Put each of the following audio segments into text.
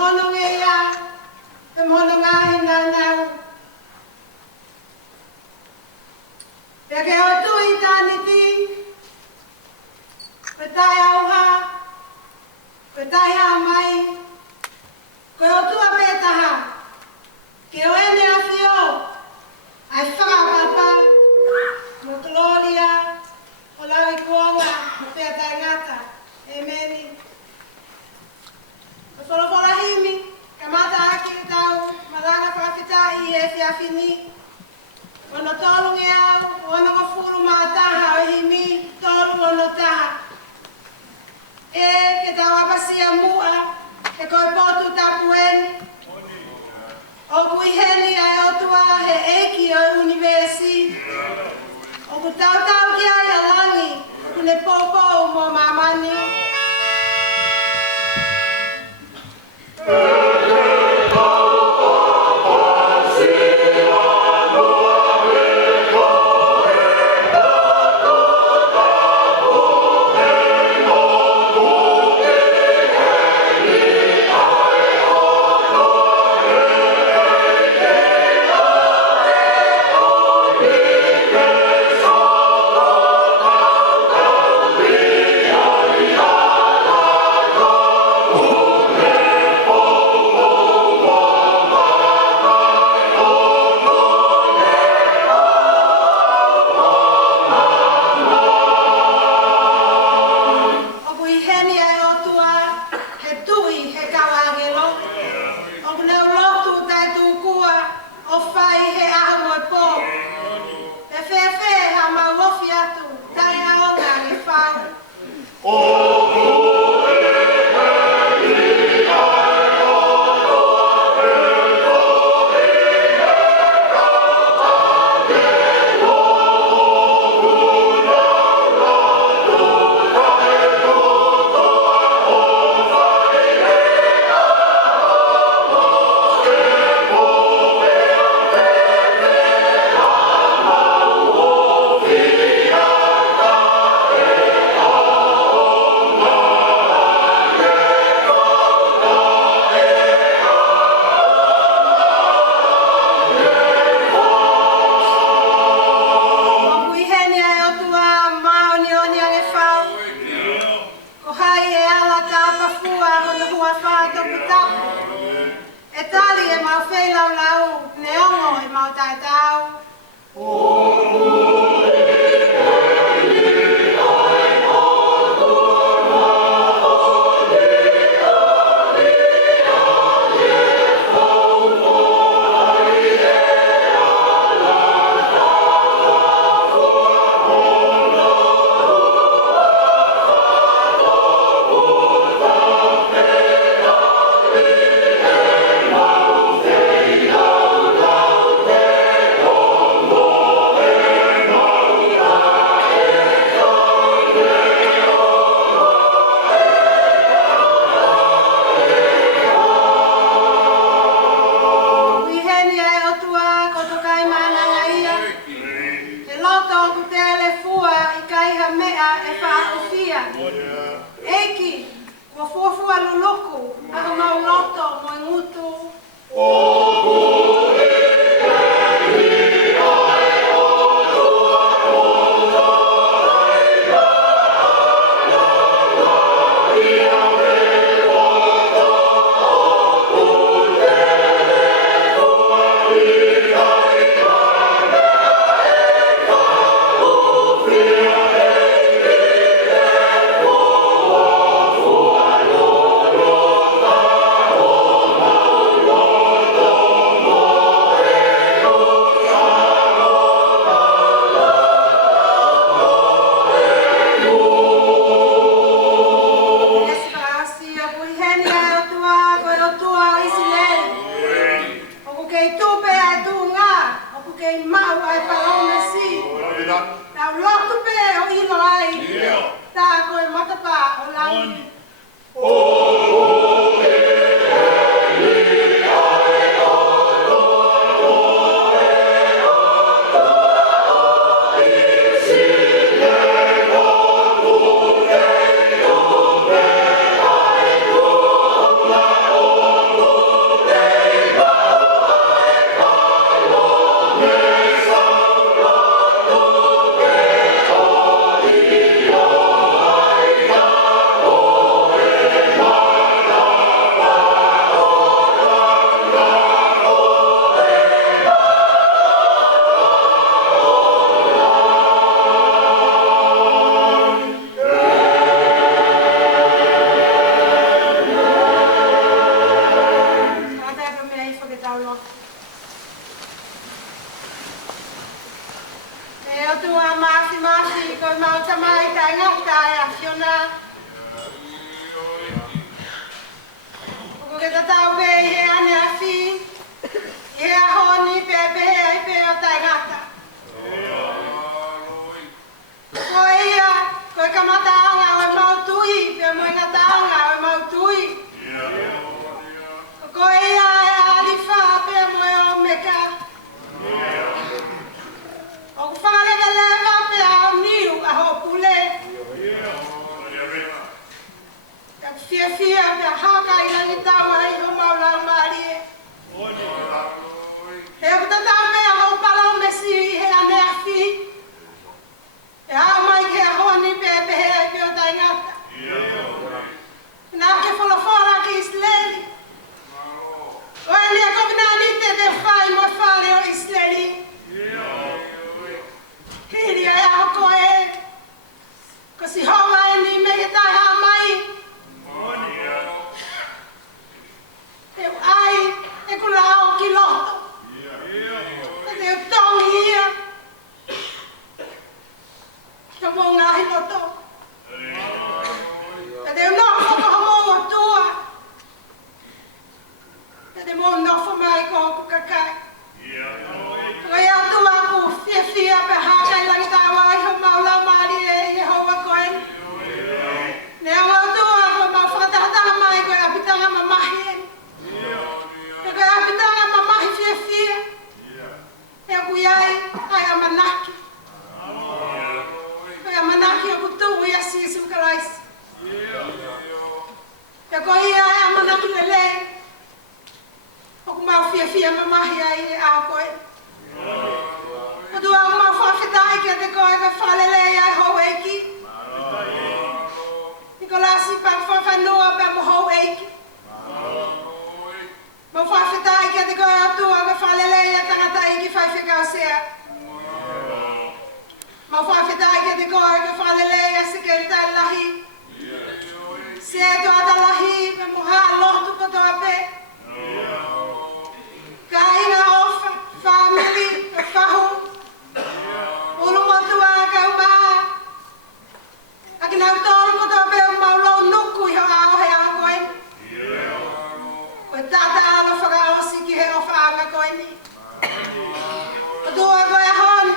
honong e ia, e monong ahi nau nau. Pea ke o tui tāni ti, pe tai auha, pe tai ha mai, koe o tua pētaha, ke o ene a whio, ai whakapapa, mo Gloria, o lau i kuonga, mo pētai ngata, e meni. O wholofola himi, ka mata aki i tau, maranga whakawhitahi e whiawhini, ono tolu nge au, ono ko furu mātaha o himi, tolu ono taha. E ke tau apasia mua, e koe potu tapu eni. O kui heni ai otua he eki o universi. O ku tau ki ai alangi, o ku ne popo mo mamani. E a honi pe ai pe o taigata. Ko ia, ko kamata anga o mautui, pe mo ngata anga o mautui. Ko ia e alifa pe mo o meka. O whangare ka lewa pe a niu a ho pule. Ka fia pe a haka i langi tawa i ho maula maari e. He o tatau me a ho palau mesi he ane a fi. E a mai ke a honi pe he pe o taingata. Nā ke whalafola ki Isleli. O e lia kovinani te whai mo whale o Isleli. Hiri ai a ko e. Ko si hoa e ni me ke tai ha mai. E ai e kula o ki loto. E te tongi ia. Ka mo ngahi loto. E te unofo ko mo o tua. E te mo unofo mai ko o kakai. Ko ia tua ku fia pe haka i langi tawa i ho maula maari e Yehova koen. Ne o tua ko mau whakatahataha mai ko e apitanga mamahi e. E ko e apitanga mamahi fia. E a kuiai ai a manaki. Ko e a manaki o kutu i a sisu kalaisi. E ko ia ai a manaki lele. O ku mau fia mamahi ai e a koen. O tua o mau whawhetai ki a te koe ka whalele ai hou eiki. Nikolasi pa whawhanua pa mo hou eiki. Mau whawhetai ki a te koe a tua ka whalele ai tangata iki whaiwhekau sea. Mau whawhetai ki a te koe ka whalele ai sekerita lahi. Se to ata lahi pa mo haa lotu pa toa pe. Ka inga ofa, family, ka whahu. Ulu motua ka umaa. Aki nau tōru ko tō pēu maulo nuku i ho ao he ao koe. Koe tata alo whakaosi ki he ofa anga koe ni. O tua koe honi.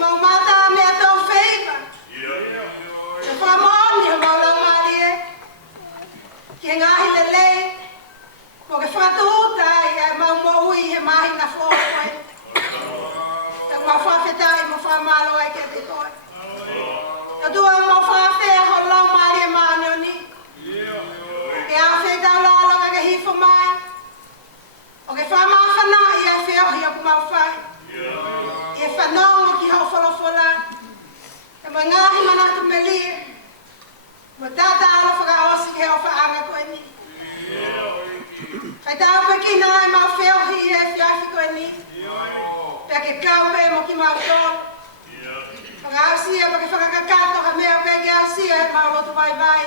Mau mata mea tō wheiva. E whamoni ho maulo maari e. Ki he ngahi lele. Ko ke whakatuta i mau mohui he mahi na whō koe. Mau whawhetai mo whamalo ai kia te koe. Ka tua mau whawhea ho lau maari e maani o ni. Ke a whetau lalo ka ke hifo mai. O ke whamawhana i a wheohi o ku mau whai. I e whanongo ki hau wholofola. E mo ngahi manatu me lia. Mo tata alo whakaosi ki hau whaanga koe ni. Kai tau pe ki nai mau wheohi i e whiafi koe ni. Pea ke kau pe mo ki mau tōru. Whakausia pa ke whakakakato ha mea pe ke ausia e mau lotu vai vai.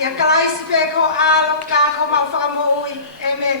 Ia kalaisi pe ko alo kako mau whakamoui. Amen.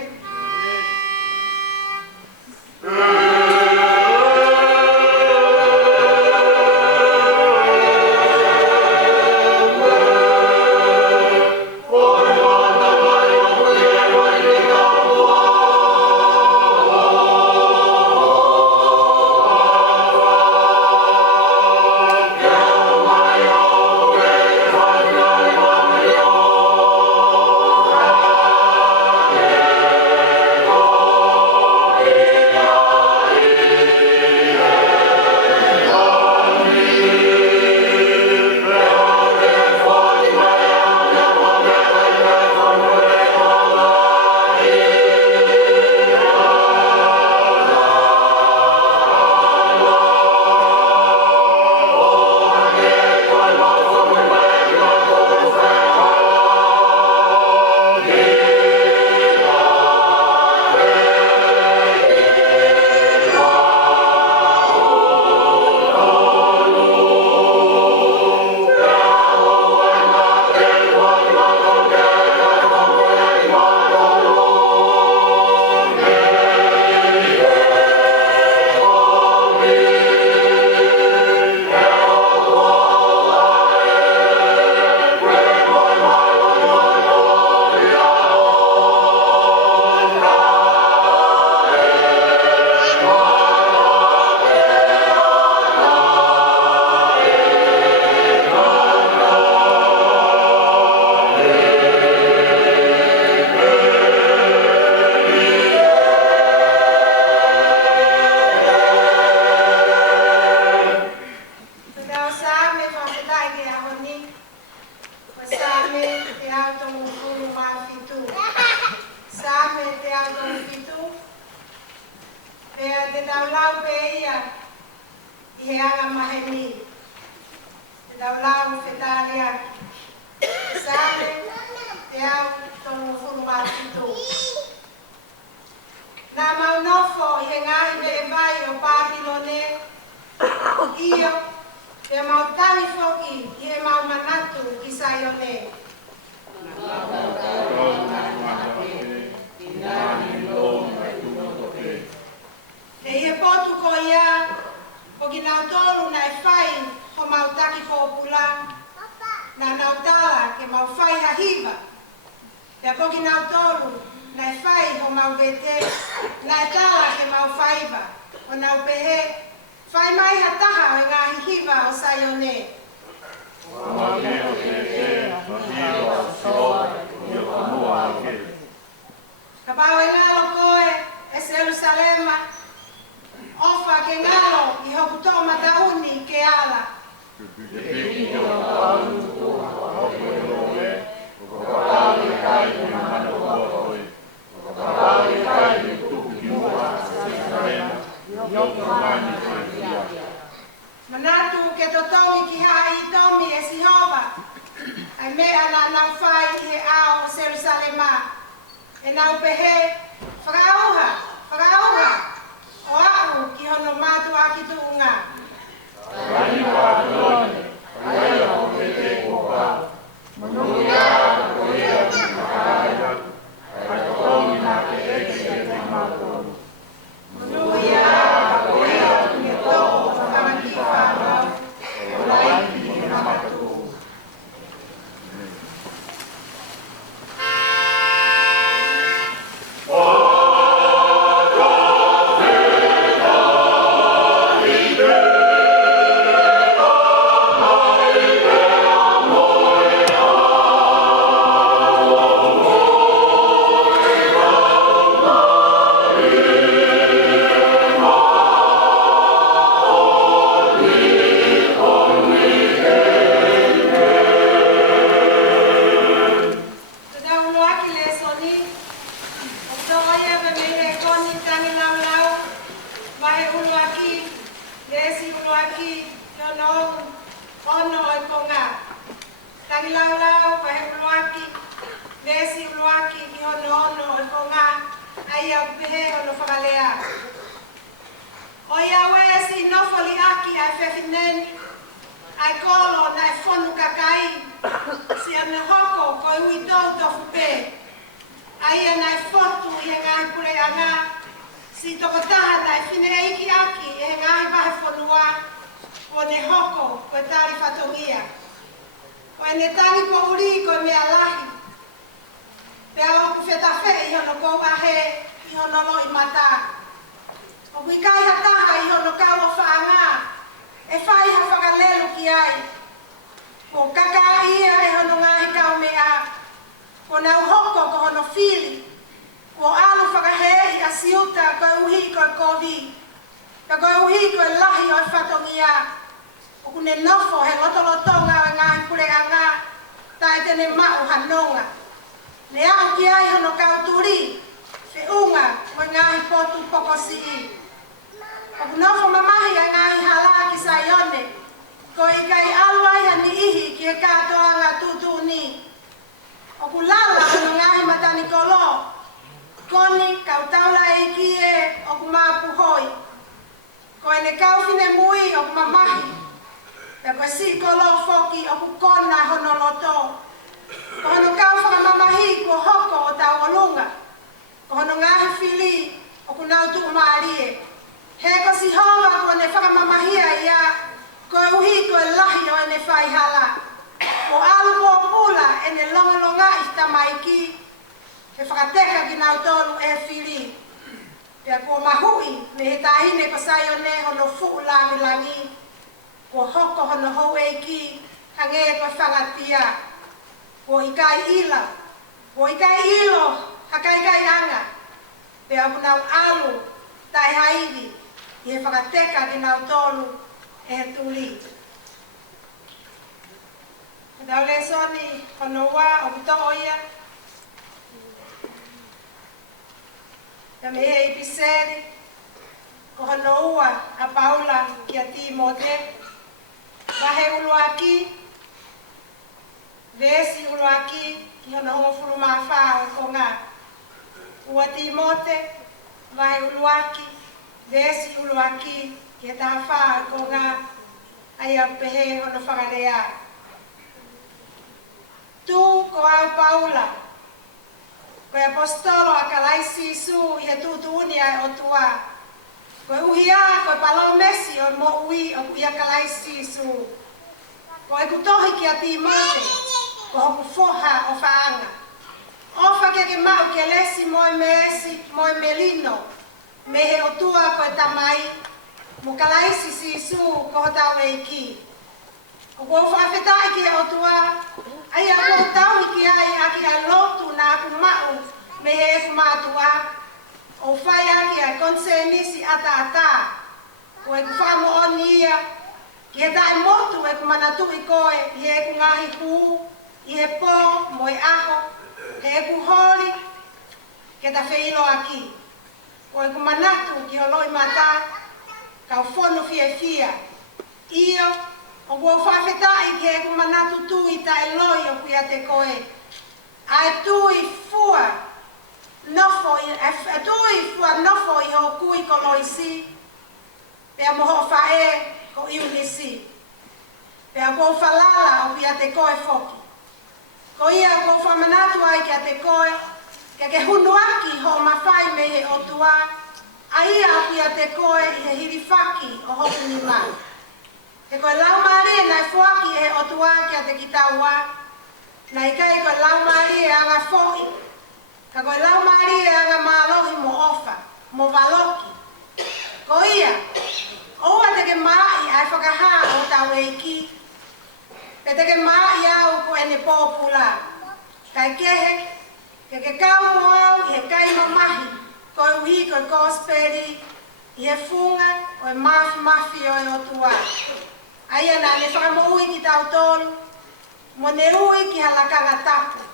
au tongu furu mafitu. Same te au tongu fitu. Pea te taulau pe ia I he anga maheni. Te taulau whetaria. Same te au tongu furu mafitu. Nā maunofo I he ngahi me e vai o Pāpilone. Io te mautani foki I he mau manatu Ki Saione. E he potu ko ia, o ki nau tolu na e whai ho mau taki kōpula, na nau tala ke mau whai hahiva. Te po ki nau tolu na e whai ho mau vete, na e tala ke mau whaiva, o nau pehe, whai mai ha taha o ngā hihiva o Saione. Ka pao e ngalo koe, e Jerusalema, ofa ke ngalo I hoku tō matauni ke ala. Manatu ke totongi ki hai tomi e Sihova, ai mea na nau whai I he ao o Jerusalema, e nau pehe, whakauha, o au ki hono mātua ki tuunga. Dau le soni honoa o buto oia. Na me hei piseri. Ko honoa a Paula ki a Timote. Wahe ulu aki. Vesi ulu aki ki hono hongo furu mawha o ko ngā. Ua Timote. Wahe ulu aki. Vesi ulu aki ki a taha wha o ko ngā. Ai au pehe hono whakarea. Tu ko au Paula, ko e apostolo a kalaisi Isu i he tutuuni ai o tua. Ko e uhia, ko e palo mesi o mo ui o ia kalaisi Isu. Ko e kutohi ki a Timote, ko hoku foha o whaanga. Ofa ke mau ke lesi moi meesi, moi melino, me he o tua ko e tamai, mo kalaisi si Isu ko hotau e ki. O ko whawhetai ki o tua, ai a ko tau ki ai aki a lotu na aku mau me he efu mātua. O whai aki a konsenisi ata. Ko e ku whamo oni ia, ki he tae motu e ku manatu i koe, i he ku ngahi kū, i he pō, mo i aho, he e ku hori, ke ta whilo aki. Ko e ku manatu ki holoi mata, kau whono fia. Io, o kua whawhetai ke ku manatu tui ta e loi o kuia te koe. Ai tui fua nofo i ho kui ko loisi. Pea moho whae ko iunisi. Pea kua whalala o kuia te koe foki. Ko ia kua whamanatu ai kia te koe. Ke hunuaki ho mawhai me he o tua. A ia o kuia te koe i he hirifaki o hoku ni mai. E koe lau maari nai fuaki e o tua kia te kitaua. Nai kai koe lau maari e anga fohi. Ka koe lau maari e anga maalohi mo ofa, mo valoki. Ko ia, oua teke maai ai whakaha o tau eiki. Pe teke maai au ko ene pōpula. Kai kehe, ke kau mo au i he kai mamahi. Koe uhi koe kosperi, i he funga o e mafi o e o tua. Aia na ne whakamoui ki tau tolu, mo ne ui ki halakanga tapu.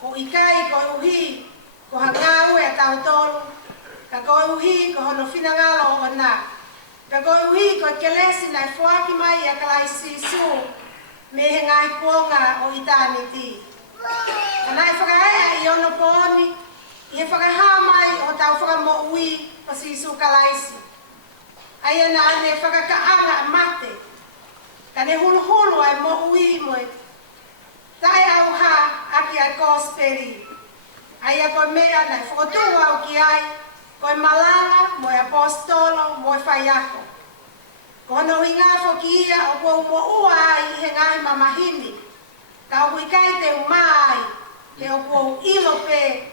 Ko ikai ko uhi, ko hangau e tau tolu, ka ko uhi ko hono whinangalo o nā. Ka ko uhi ko kelesi nai fuaki mai a kalaisi Isu, me he ngai kuonga o itaniti. Ka nai whakaea i ono pōni, i he whakaha mai o tau whakamoui o si Isu kalaisi. Aia na ne whakakaanga mate, ka ne hulu ai mo ui moe. Tae au ha aki ai kosperi. Ai a koe mea nei whakotu au ki ai. Koe malanga, moe apostolo, moe whaiako. Ko hono hi ngā whoki ia o kou mo ua ai he ngai mamahini. Ka o hui kai te umai, ke o kou ilo pe.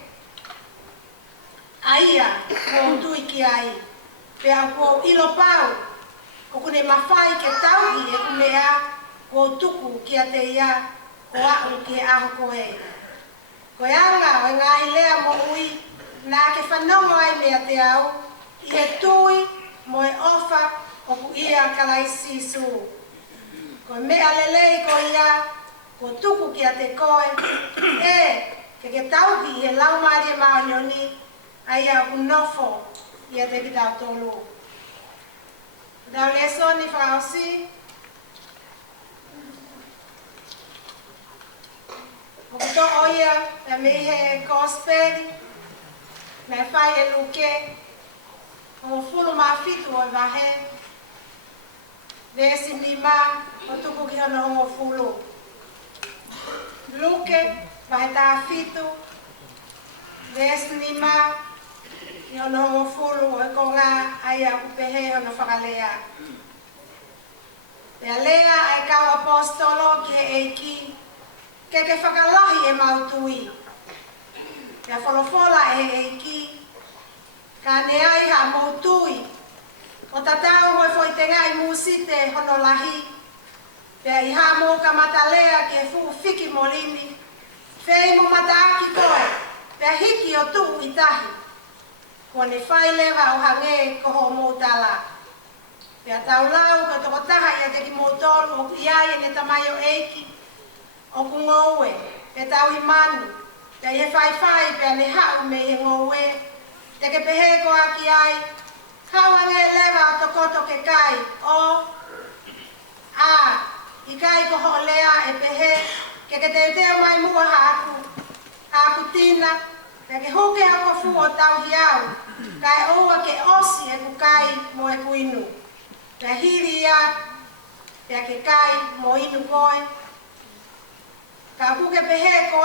Aia, kou tui ki ai. Pe au kou ilo pau. Ko kune mawhai ke tauhi e kumea ko tuku ki a te ia ko au ki aho koe. Ko anga o ngāhi lea mo ui nā ke whanongo ai mea te au i he tui mo e ofa o ku ia kalaisi Isu. Ko mea lelei ko ia ko tuku ki a te koe ke tauhi he laumari e maonioni ai a unofo i a te kitau tolu. Dau leso ni whaosi. O kuto oia e mehe kosperi. Me whai e luke. O fulu mawhitu o wahe. Vesi lima o tuku ki hono hongo fulu. Luke, wahe tā whitu. Vesi lima. I hono hongo fulu o e ko ngā ai a kupehe hono whakalea. Pea lea ai kau apostolo ki he eiki. Ke whakalahi e mautui. Pea wholofola e he eiki. Ka ne ai ha mautui. O tatau hoi foi te ngai musite hono lahi. Pea i ha mo ka matalea ki e fu fiki molini. Fei mo mataaki koe. Pea hiki o tuu i tahi. Ko ne whai lewa o hange ko ho mōtala. Pea tau lau ka toko taha ia te ki mōtolu o iai e ne tamai o eiki. o ku ngowe, pe tau i manu, te he whai pe ane hau me he ngowe, te ke pehe ko aki ai, hau ange lewa o tokoto ke kai, o i kai ko ho lea e pehe, ke te teo mai mua haku tina, pe ke huke a ko fu o tau hiau, kai oua ke osi e ku kai mo e ku inu, pe hiri ia, pe ke kai mo inu koe, ka kuke pehe ko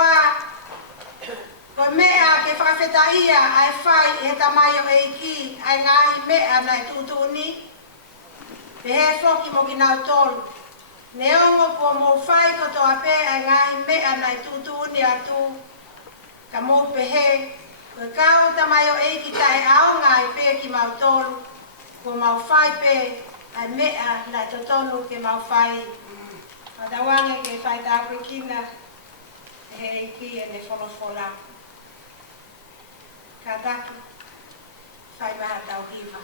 ko mea ke whakawhetaia ai whai e tamaio e iki ai ngahi mea na e tūtūni. Pehe whoki mo ki nau tolu. Ne ongo po mo whai ko toa pe ai ngahi mea na e tūtūni atu. Ka mo pehe ko kau tamaio e iki tae ao ngai pe ki mau tolu. Ko mau whai pe ai mea na e totonu ke mau whai. Matawange ke whai ta Afrikina. He iki e ne wholofola. Ka taki, whai maha tau hiwa.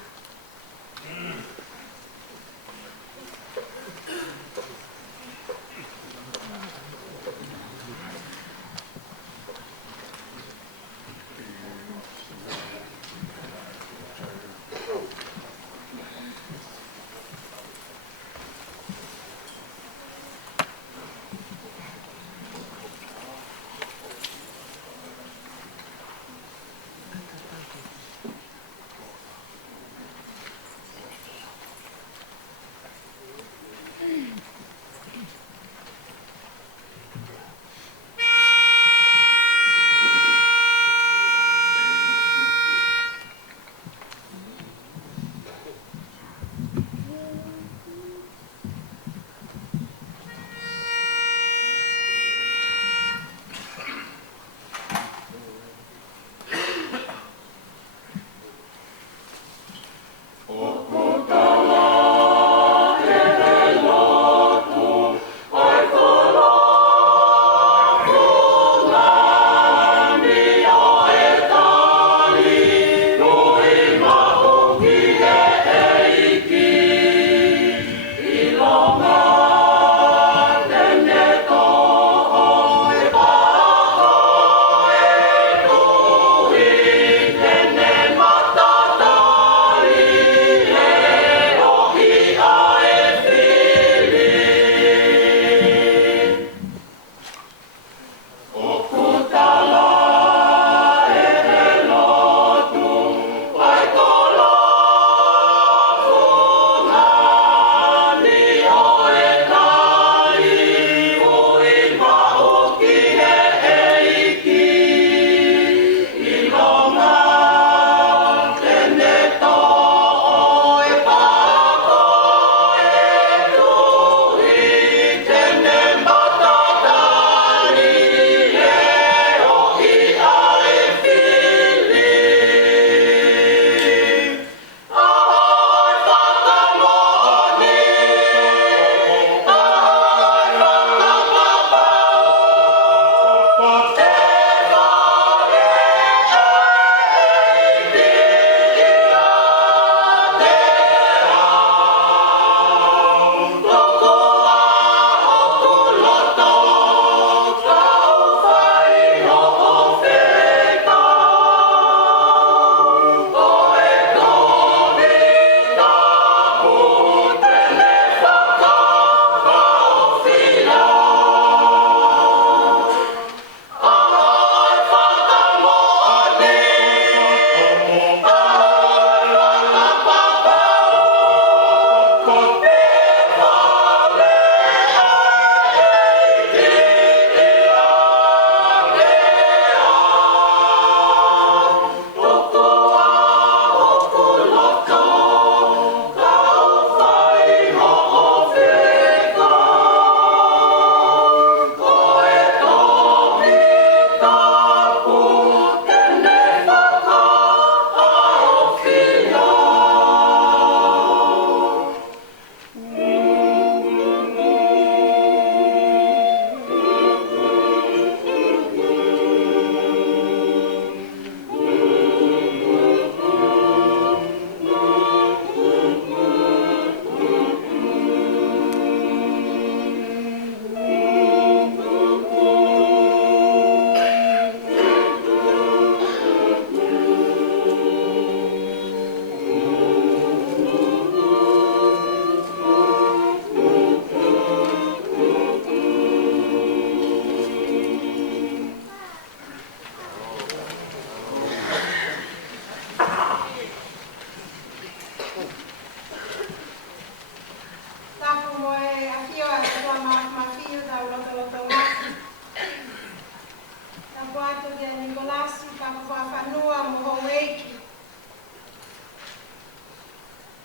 Tapuatu dia Nikolasi Pakuafanua Mohoweiki.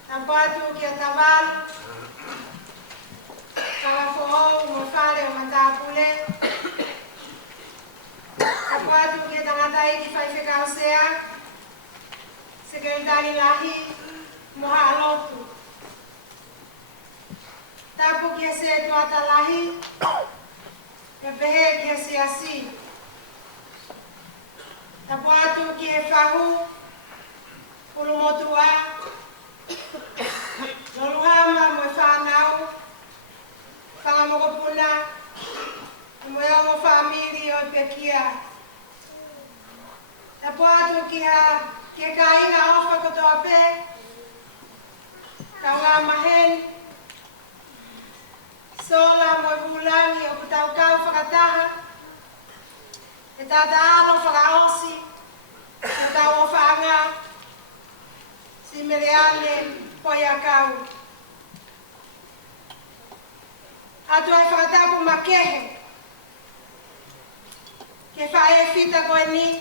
Tapuatu kia Tavalu Kawafohou Mofale Matapule. Tapuatu kia Tangatai Kifaifekausea Sekretari Lahi Mohalotu. Tapu kia se tuata lahi Kepehe kia siasi. Tapuatu kia fahu Pulumotua Loluhama Mwefanau Fangamokopuna Mweongo famili Opekia. Tapuatu kia kainga ofa kotoape Kawa mahen Sola Mwevulangi Okutaukau Fakataha Etataalo Fakaosi Etau Fanga Simeleane Poyakau Atuai Fakatapu Makehe Kefae Fita Koeni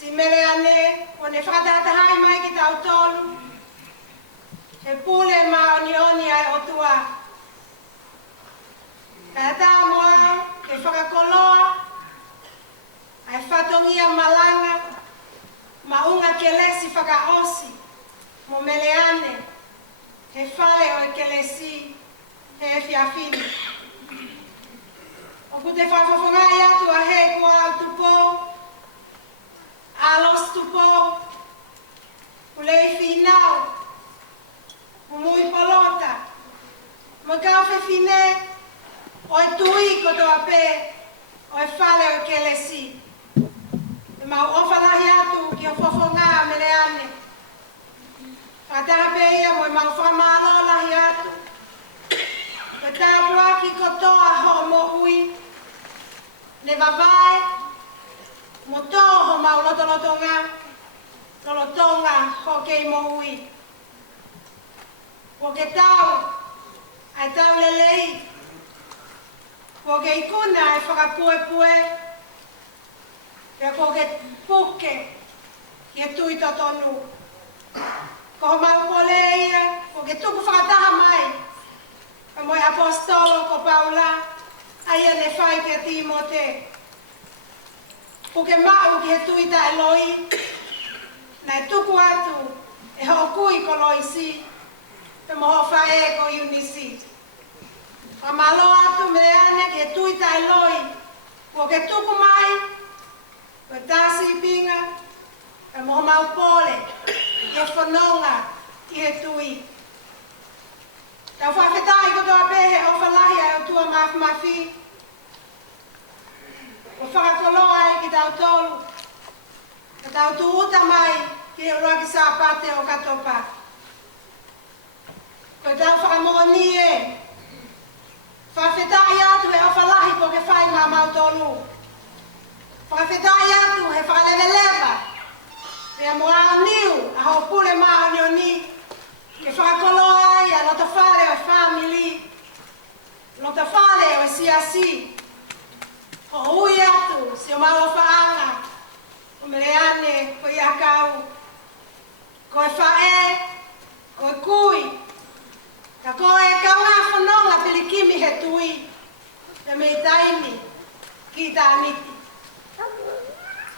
Simeleane One Fakatahai Mai Kitau Tolu He pule ma oni ai otua. Kata moa ke whakakoloa ai whatongia malanga maunga kelesi whakaosi mo meleane he whale o kelesi he whiawhini. O kute whawhawhangai atu a he kua au tupo alos tupo ulei whinau mui polota mo kaufe fine o tui kotoa pe o fale o kelesi e mau ofalahi atu ki o fofonga meleane fatara pe ia mo mau famalo lahi atu o tāpua ki kotoa ho mo ui ne vavae mo tō ho mau lolotonga ho kei mo ui. Porque tau, ai tau lelei, porque ikuna ai whakapue, e porque puke, e tui totonu. Ko mau pole ia, porque tuku whakataha mai, e moi apostolo ko Paula, aia ne whai ke Timote. Porque mau ki he tui ta eloi, na e tuku atu, e hokui ko loisi, te moho whae ko Eunice. Whamalo atu meane ke tui tai loi, ko ke tuku mai, ko tasi pinga, e moho mau pole, ke whanonga ki he tui. Tau whawhetai ko toa pehe o whalahi ai o tua mafi, ko whakakoloa ai ki tau tolu, ke tau tuuta mai ki he roa ki sāpate o katopa. Ko tau whakamoni e, whawhetai atu e o whalahi ko ke whai ngā mautolu. Whawhetai atu he whakalewelewa, rea moa niu a ho pule maa nioni, ke whakakoloa ai a lota whare o family, lota whare o siasi, ho ui atu si o mau whaanga, o mereane ko iakau, ko e whae, ko e kui, ka koe kaunga whanonga pelikimi he tui, te mei taimi, ki tā niti.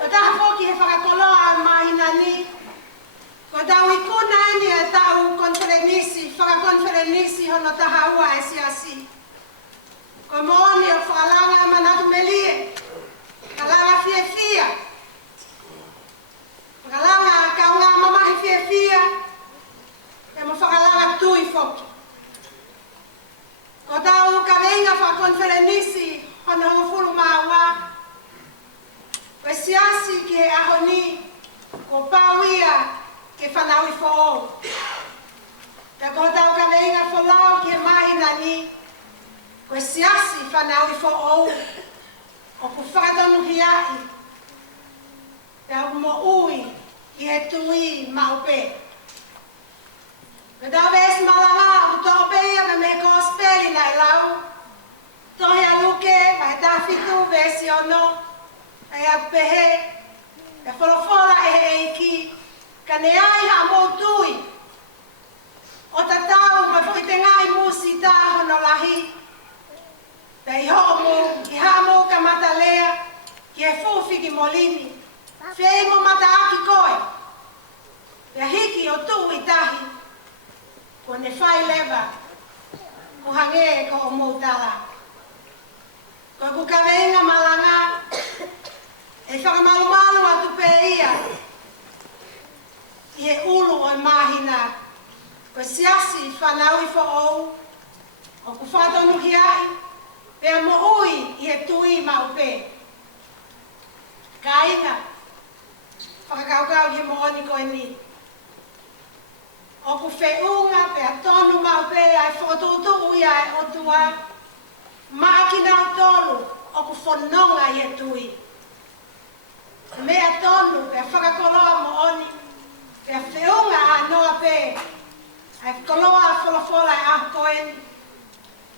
O taha poki he whakakoloa a mahinani, ko tau ikuna eni e tau konferenisi, whakakonferenisi hono taha ua e siasi. Ko mooni o whakalanga manatu melie, kalanga fia. Whakalanga kaunga mamahi fia, e mo whakalanga tui foki. Ko tau ka venga whakonferenisi hono hofuru maua, ko siasi ki he ahoni, ko pauia ke whanaui fo'o. Te ko tau ka venga wholau ki he mahinani, ko siasi whanaui fo'o, o ku whakatonu hiai, te au mo ui ki he tui maupe. Ko tau ves malanga o tō peia me me kospeli nai lau, tohi aluke mai tafitu vesi ono, ai a pehe, e wholofola e ki, ka ne ai ha mōtui, o tatau mai fwoi te ngai musi tā hono lahi, pei ho mo, ki ha mo ka mata lea, ki e fufi ki molini, whei mo mata aki koe, pea hiki o tu i tahi, ko ne whai lewa, ko hange ko o mōtala. Ko ku ka veinga malanga, e whakamalu atu pe ia, i he ulu o mahina, ko siasi whanau i whaou, o ku whatonu hiai, pea mo ui i he tui mau pe. Ka inga, whakakaukau ki mo oni koe ni. O ku whiunga pea tonu mau pe ai whakatutu ui ai o tua, maaki nau tonu o ku whanonga i he tui. Mea tonu pea whakakoloa mo oni, pea whiunga a noa pe, ai koloa a wholofola e ahu koeni,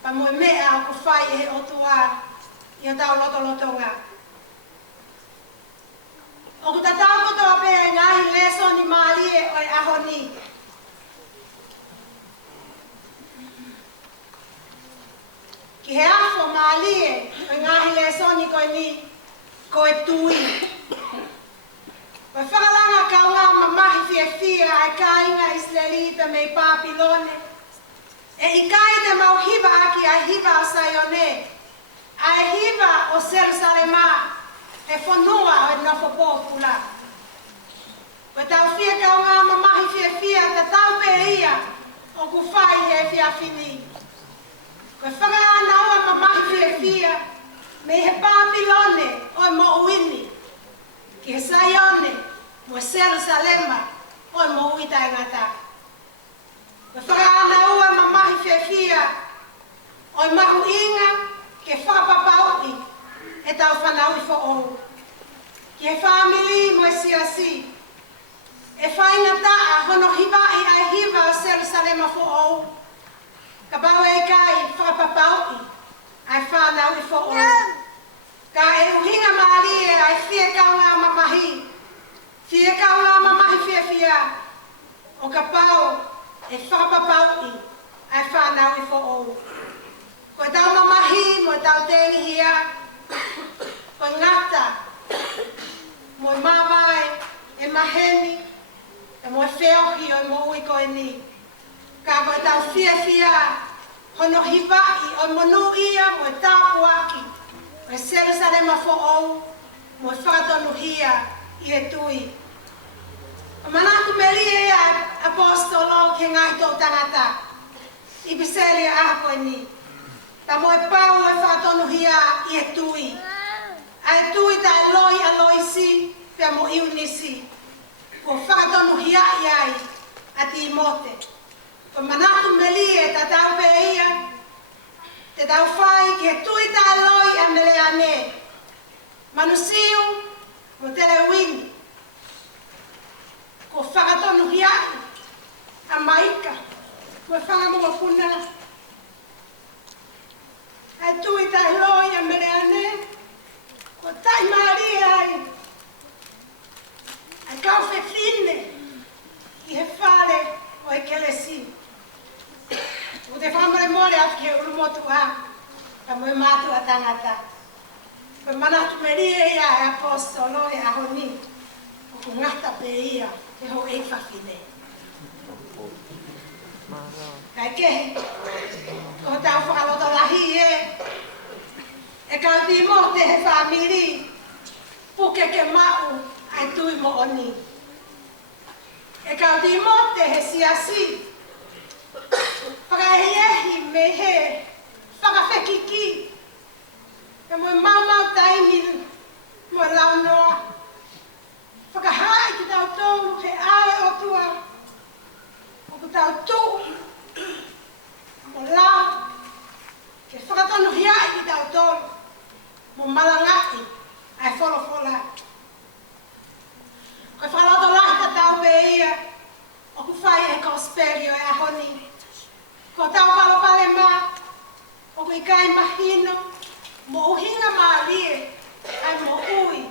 pa moe mea o ku whai e he o tua i o tau lotolotonga. O ku tatau kotoa pe e ngahi leso ni maalie o e aho ni. Ki he afo maalie o e ngahi leso ni koe ni, koe tui. Koe whakalanga ka ngā mamahi fia ai ka inga Israelita mei Papilone. E i kai te mau hiva aki ai hiva o Saione, ai hiva o Jerusalema, e whanua o e nofo pōpula. Koe tau fia ka ngā mamahi fia te tau pe ia o ku whai e fia fini. Koe whakaana ua mamahi fia mei he Papilone o e Mo'uini, ki he Saione mo Jerusalema o e Mo'uita e ngata. Koe whakaana ua mamahi fia o e mahu inga ke whakapapaui e tau whanau i whaou. Ki he whamili mo e siasi, e whainga taa hono hiwai ai hiwa o Jerusalema whaou, ka pau e kai whakapapaui ai whanau i whaou. Ka e uhinga maalie ai fia kaunga mamahi, fia kaunga mamahi fia, o ka pau e whakapapaui ai whanau i whaou. Ko tau mamahi mo tau tengi hia, ko ngata, mo mawai e maheni, e mo whiohi o mo ui koe ni. Ka ko tau fia, hono hiwai o monu ia mo tāpu aki, o e Jerusalema whaou, mo whakatonu hia i e tui. O manatu meri e a apostolo ke ngai tō tangata, i biseli a koe ni. Ta mo e pau e whakatonu hia i e tui. A e tui ta e loi a loisi, pia mo iu nisi. Ko whakatonu hia i ai, ati i mote. Ko manatu meri e ta tau pe ia, te tau whai ke tui ta e loi a mele ane. Manusiu, mo tele wini. Ko whakatonu hia a maika, ko e whangamonga puna. Ai tui tai loi a mele ane, ko tai maari ai. Ai kau whine, i he whare o e kelesi. O te whamare more atu ke urumotu a, ka moe mātu a tangata. Ko manatu meri e ia e apostolo e ahoni, o ku ngata pe ia, te ho e whawhine. Kai kehi, ko tau whakaloto lahi e kau ti mo te he whamiri, puke ke mau ai tui mo oni. E kau ti mo te he siasi, whakahehi me he whakawhekiki, e mo mau taini mo launoa. Whakahai ki tau tōru he ae o tua, o ku tau tū, mo lau, ke whakatonu hiai ki tau tōru, mo malangai ai wholofola. Ko whaloto lahi ta tau pe ia, o ku whai e kosperio e ahoni. Ko tau palopale ma, o ku ikai mahino, mo uhinga maalie, ai mo ui,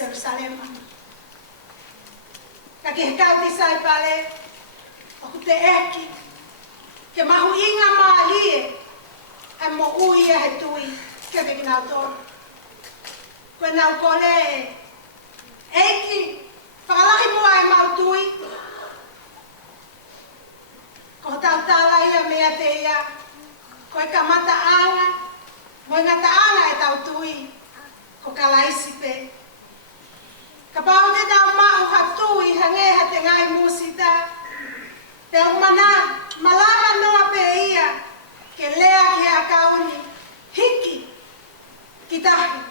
Jerusalema. Ka ke kau ti sai pale o te eki ke mahu inga malie ai mo uia he tui ke te kina tō. Koe nau kole eki whakalahi mua e mau tui ko tau tala ia mea te ia koe ka mata anga mo ngata anga e tau tui ko ka laisi pe. Ka pao te tau mau ha tui hangeha te ngai musita te au mana malanga noa pe ia ke lea ki a kauni hiki ki tahi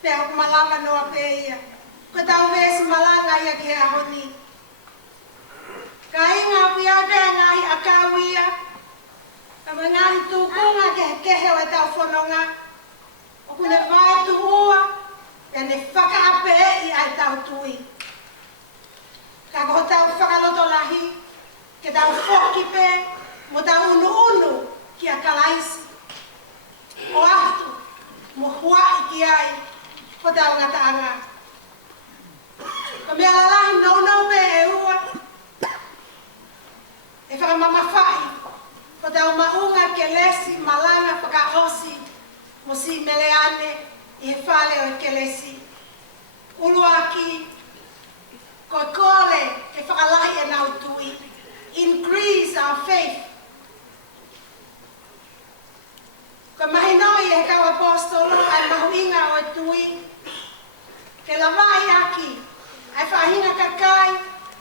te au malanga noa pe ia ko tau vesi malanga ia ki a honi. Ka inga pia te ngahi a kauia ka ngahi tūkunga ke heo e tau whanonga o kune vai tu ua e ne whakaape i ai tau tui. Ka koho tau whakaloto lahi ke tau whoki pe mo tau unu ki a kalaisi. O ahtu mo huai ki ai ko tau ngataanga. Ka mea lalahi nou pe e ua e whakamamawhai ko tau maunga ke lesi malanga whakaosi mo si meleane i he whale o ke lesi. Uluaki ko kore ke whakalahi e nau tui. Increase our faith. Ko mahinoi e kau apostolo ai mahuinga o e tui. Ke lawai aki ai whahinga kakai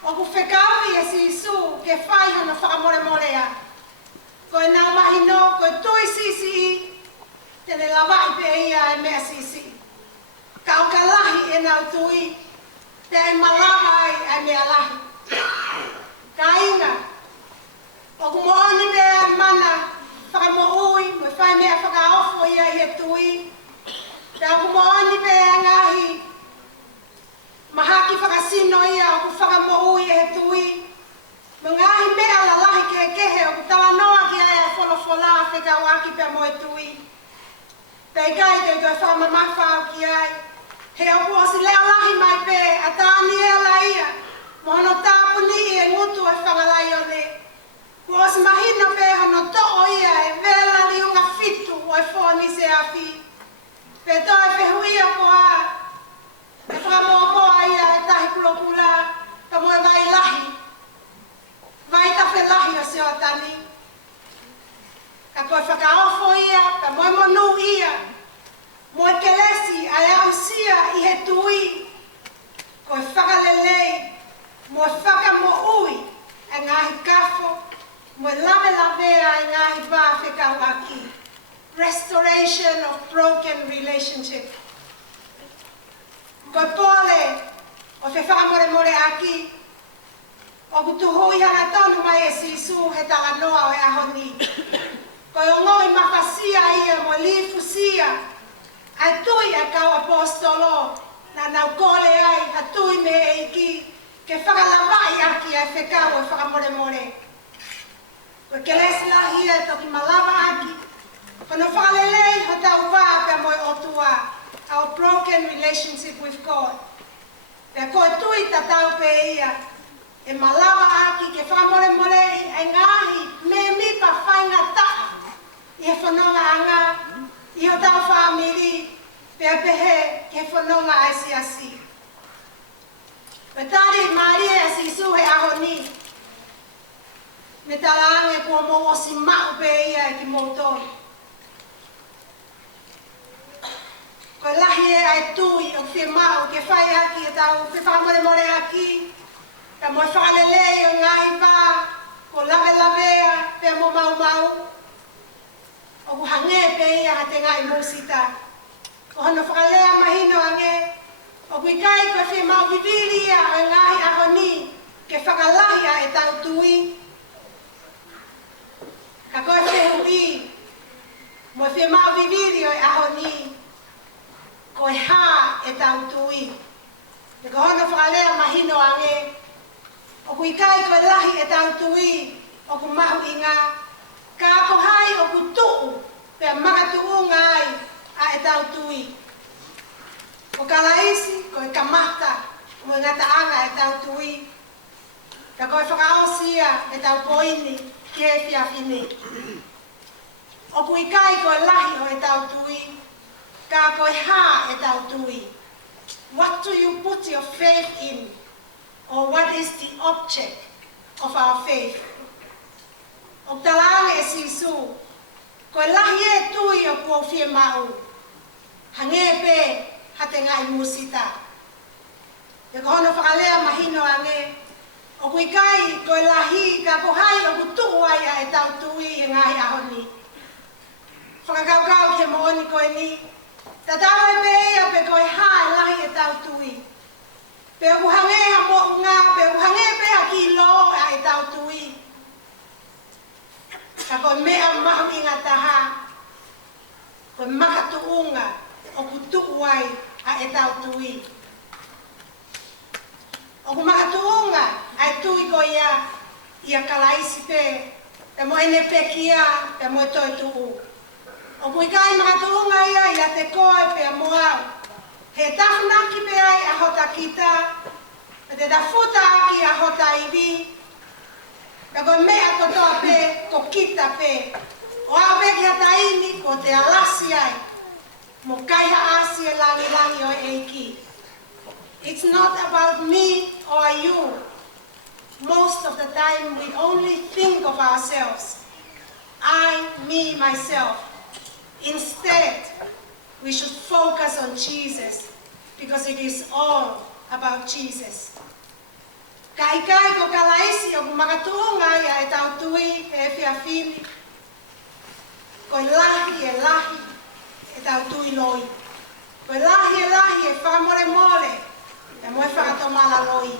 o ku whekau i e sisu ke whai hana whakamore a. Ko e nau mahino ko e tui sisi tene lawai pe ia e mea sisi. Ka o ka lahi e nau tui te e malawa ai mea lahi. Ka inga o ku mooni mea mana whakamoui mo whai mea whakaofo ia i e tui. Te o ku mooni mea ngahi mahaki whakasino ia o ku whakamoui e tui. Mo ngahi mea lalahi kehe o ku tawanoa ki ai a wholofola a whekau aki pia mo e tui. Pei kai te toi whakamamawhau ki ai. He o ku osi leo lahi mai pe a tāni e la ia. Mo hono tāpuni e ngutu e whangalai o ne. Ku osi mahina pe hono to'o ia e vela li unga fitu o e whoni se a fi. Pe to e whehuia ko a. E whakamoa ia e tahi kulokula. Ta mo e vai lahi. Vai ta whelahi o se o tani. Ka koe whakaofo ia, ka moe monu ia. Moe kelesi ai au sia i he tui. Koe whakalelei, moe whakamoui e ngahi kafo. Moe lawe e ngahi bā whekau aki. Restoration of broken relationship. Koe pole o whe whakamore aki. O ku tuhui hanga tonu mai e sisu he tala noa o e ahoni. Koe o ngoi mawhasia ia mo lifusia. Ai tui e kau apostolo na nau kole ai a tui me e iki. Ke whakalawai aki ai whekau e whakamore. Koe ke lesi lahi e toki malawa aki. Kono whakalelei ho tau wā pia mo e otua. Our broken relationship with God. Pia koe tui ta tau pe ia. E malawa aki ke whamore i ngahi me mi pa whainga taa. I he whanonga anga, i o tau whamiri, pea pehe ke whanonga asi. Me tari Maria asi su he ahoni. Me talange kua mo osi mau pe ia e ki moutoni. Koe lahi e ai tui o whi mau ke whai aki e tau whi whamore aki. Ka mo whakalelei o ngahi pā, ko lawea, pia mo mau. O ku hange pe ia ha te ngai musita. Ko hono whakalea mahino ange. O ku ikai koe whi mau viviri ia o ngahi ahoni ke whakalahi a e tau tui. Ka koe whi mo whi mau viviri o e ahoni koe ha e tau tui. Te ko hono whakalea mahino ange. O ku ikai koe lahi e tau tui, o ku mahu inga. Ka ako hai o ku tuu, pea maka tuu ngai a e tau tui. O kalaisi, ko e kamata, mo ngata anga e tau tui. Ka koe whakaosia e tau poini ki e whiawhine. O kui kai koe lahi o e tau tui, ka koe hā e tau tui. What do you put your faith in? Or what is the object of our faith? O talange e sisu, koe lahi e tui o kua whie mau. Hange pe, hate ngai musita. E kohono whakalea mahino ange, o kui kai koe lahi ka kohai o kutu ai a e tau tui e ngai ahoni. Whakakaukau ke mooni koe ni, tatau e pe ea pe koe hae lahi e tau tui. Pe o kuhange ha mo unga, pe o kuhange pe ha ki lo a e tau tui. Ka koe mea mahu inga taha, koe makatu unga o kutu ai a e tau tui. O kumakatunga ai tui ko ia kalaisi pe, te mo ene pe kia, te mo e toi tuu. O kui kai makatunga ia te koe pe a moau. He tafunaki pe ai a hota kita, pe te tafuta aki a hota iwi, pe koe mea kotoa pe, ko kita pe. O au pe kia taini ko te alasi ai, mo kaiha asi e langi langi o eiki. It's not about me or you. Most of the time we only think of ourselves. I, me, myself. Instead, we should focus on Jesus because it is all about Jesus. Kai ko kalaisi o kumakatunga ia e tau tui e whiawhini. Koe lahi e tau tui loi. Koe lahi e whamore mole. E moe whakatomala loi.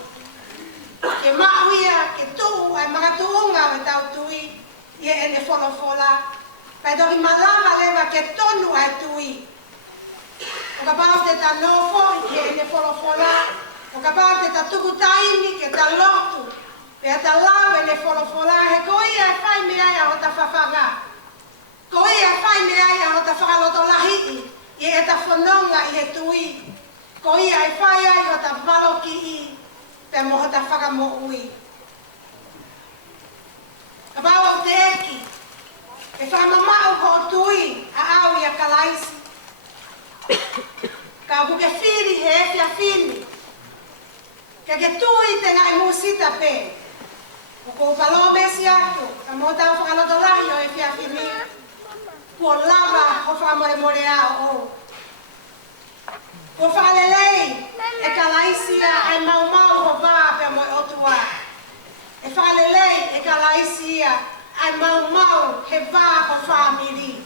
Ke mauia, ke tuu, ai makatuunga o e tau tui, ia ene wholofola. Pai toki malama lewa ke tonu ai tui. O ka pao te ta nofo, ia ene wholofola. O ka pao te ta tuku taimi, ke ta lotu. Pea ta lau ene wholofola, he ko ia e whai mea ia o ta whawhanga. Ko ia e whai mea ia o ta whakaloto lahi, ia e ta whanonga i he tui. Ko ia e whai ai o ta walo ki i, pe moho ta whakamo ui. Ka pao au te eki, e whamamau ko tui a au ia kalaisi. Ka au ke whiri he e whia whini. Ka ke tui te ngai musita pe. O ko palo mesi atu, ka mo tau whakaloto lahi o e whia whini. Ko lava o whamore more au o. Ko whakalelei e kalaisia ai mau ho vā pe mo otua. E whakalelei e kalaisia ai mau he vā ho whamiri.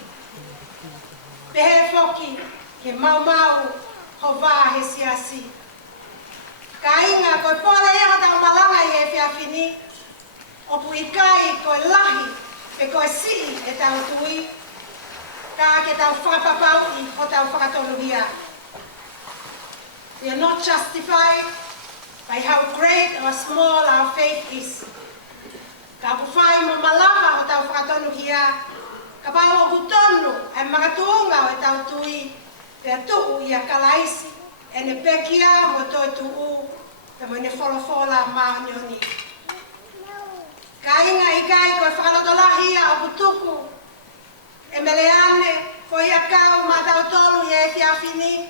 Pe he foki he mau ho vā he siasi. Ka inga koe pole iha tau malanga i e whiawhini. O pui kai koe lahi pe koe sii e tau tui. Ka ke tau whakapapau i ho tau whakatonuhia. We are not justified by how great or small our faith is. Ka puwhai mo malama o tau whakatonuhia. Ka pao o hutonu ai makatuunga o e tau tui. Pea tuu ia kalaisi e ne pekia mo toi tuu. Pe mo ne wholofola maanyoni. Ka inga i kai koe whakalotolahia o putuku. E meleane ko ia kau ma tau tolu ia e whiawhini.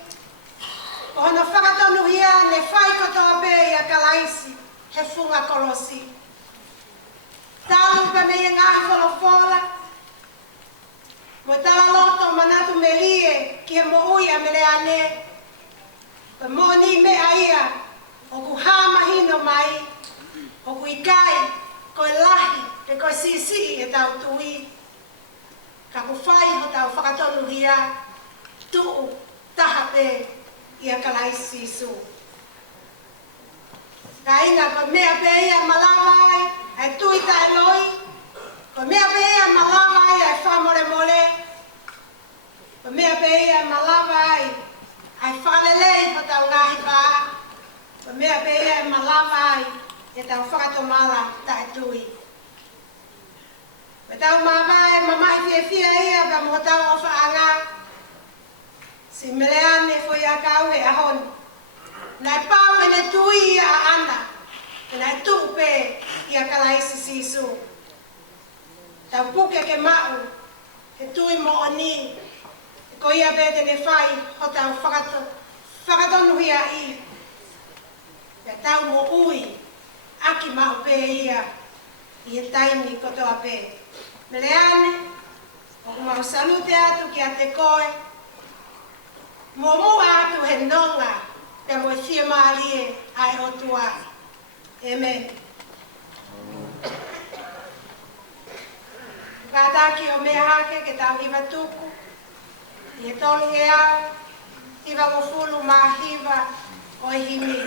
O hono whakatonuhia ne whai kotoa pe ia kalaisi he funga kolosi. Talu pe me ia ngahi wholofola. Mo tala loto manatu melie ki he mo ui a meleane. Pe mo ni mea ia o ku hāmahino mai. O ku ikai koe lahi pe koe sisi e tau tui. Ka ku whai ho tau whakatonuhia tuu taha pe ia kalaisi su. Ka inga ko mea pe ia malawa ai, ai tui tai loi. Ko mea pe ia malawa ai, ai whamore mole. Ko mea pe ia malawa ai, ai whalelei po tau ngahi pā. Ko mea pe ia malawa ai, e tau whakatomala tai tui. Ko tau mawai, mamahi fia ia, pa mo tau o whaanga. Si meleane foi a kau e ahon. Nai pau e ne tui a ana. E nai tupe i a kalaisi sisu. Tau puke ke mau. Ke tui mo oni. Ko ia bete ne fai ho tau whakatonu hia i. Ia tau mo ui. Aki mau pe ia. I e taimi kotoa pe. Meleane. O mau salute atu ki a te koe. Momo atu he nonga. Te mo fia maalie ai o tua. Amen. Kātaki o mea hake ke tau hiva tuku. I e tolu e au. Hiva mo fulu ma hiva o himi.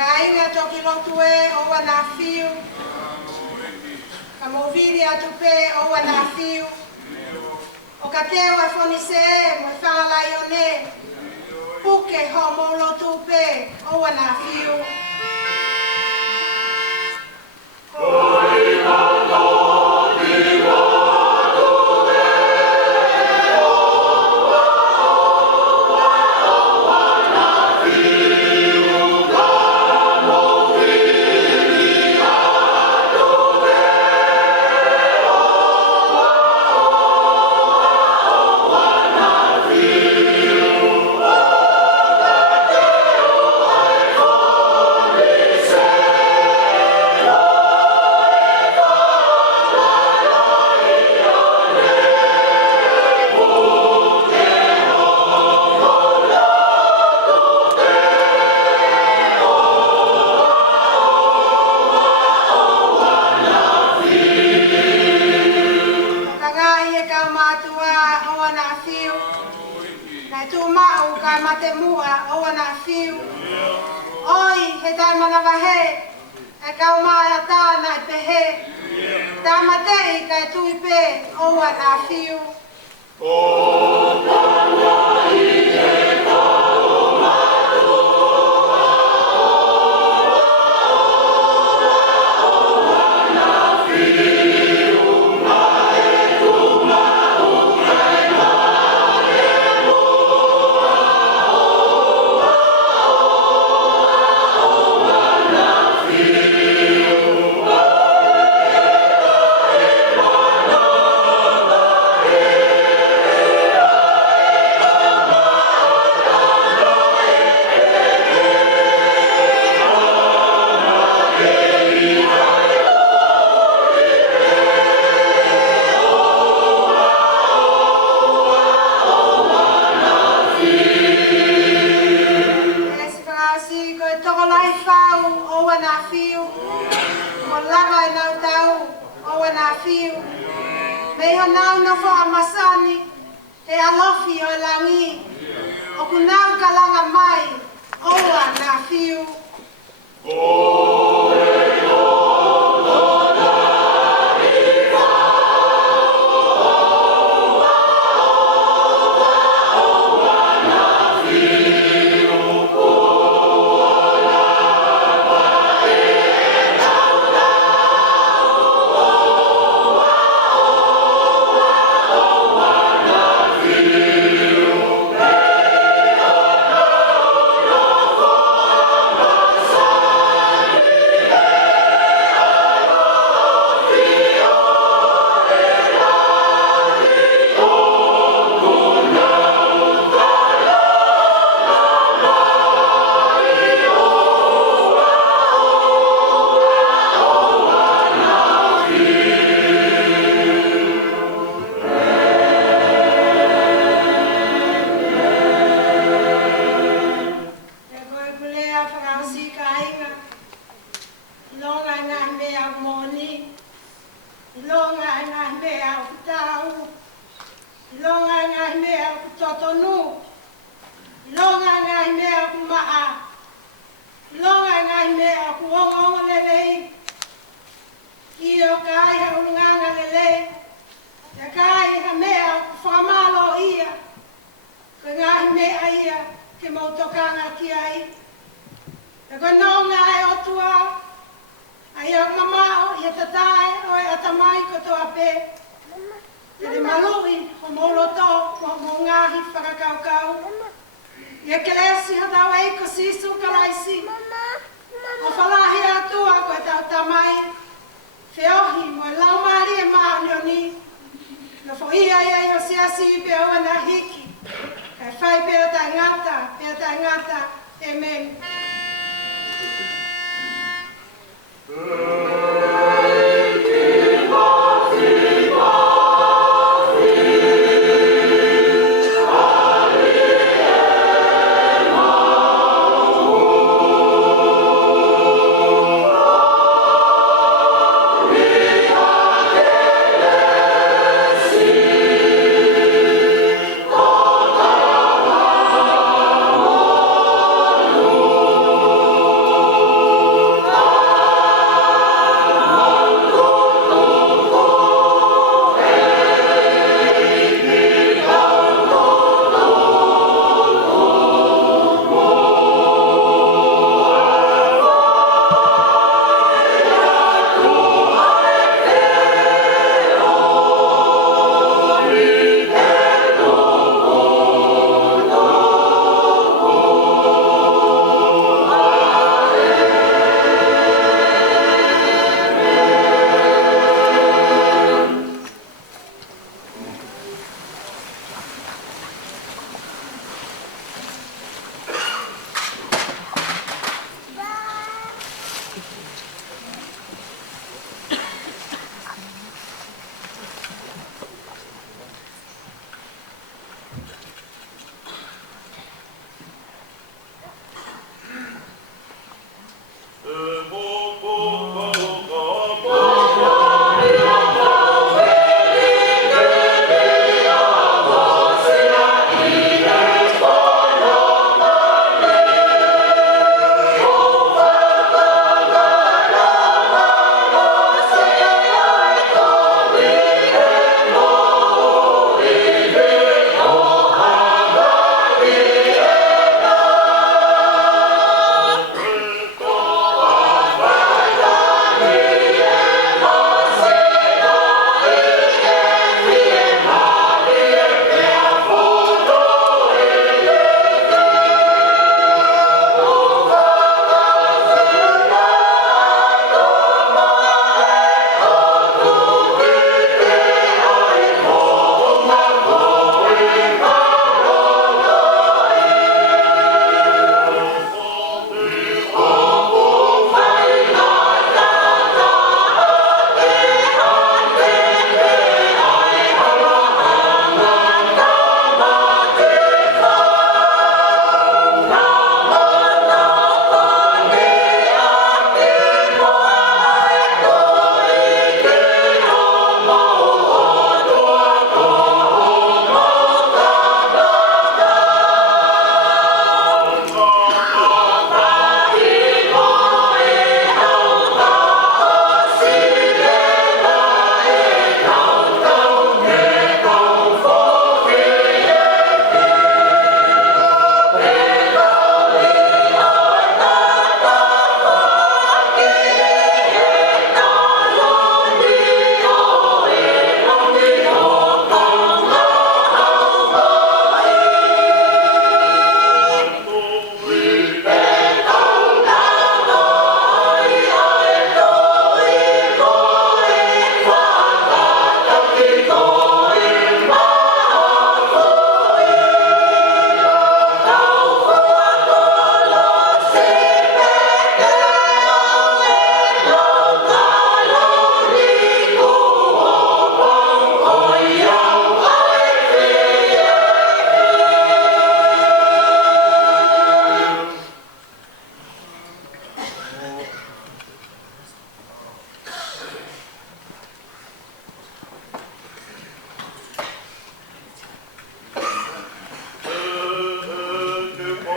Ka inga toki lotu e o wana fiu. Ka moviri atu pe o wana fiu. O ka teo e foni se mo e whangalai o ne. Puke ho mo lotu pe o wana fiu. Ai au mamao ia tatae o e atamai kotoa pē. Te le malui o moloto mo ngahi whakakaukau. Ia kelesi hatau eiko sisu kalaisi. O whalahi atua ko e tau tamai. Whiohi mo e laumari e maonioni. Na whoia ia o siasi pe o na hiki. Kai whai pe o ta ngata, amen.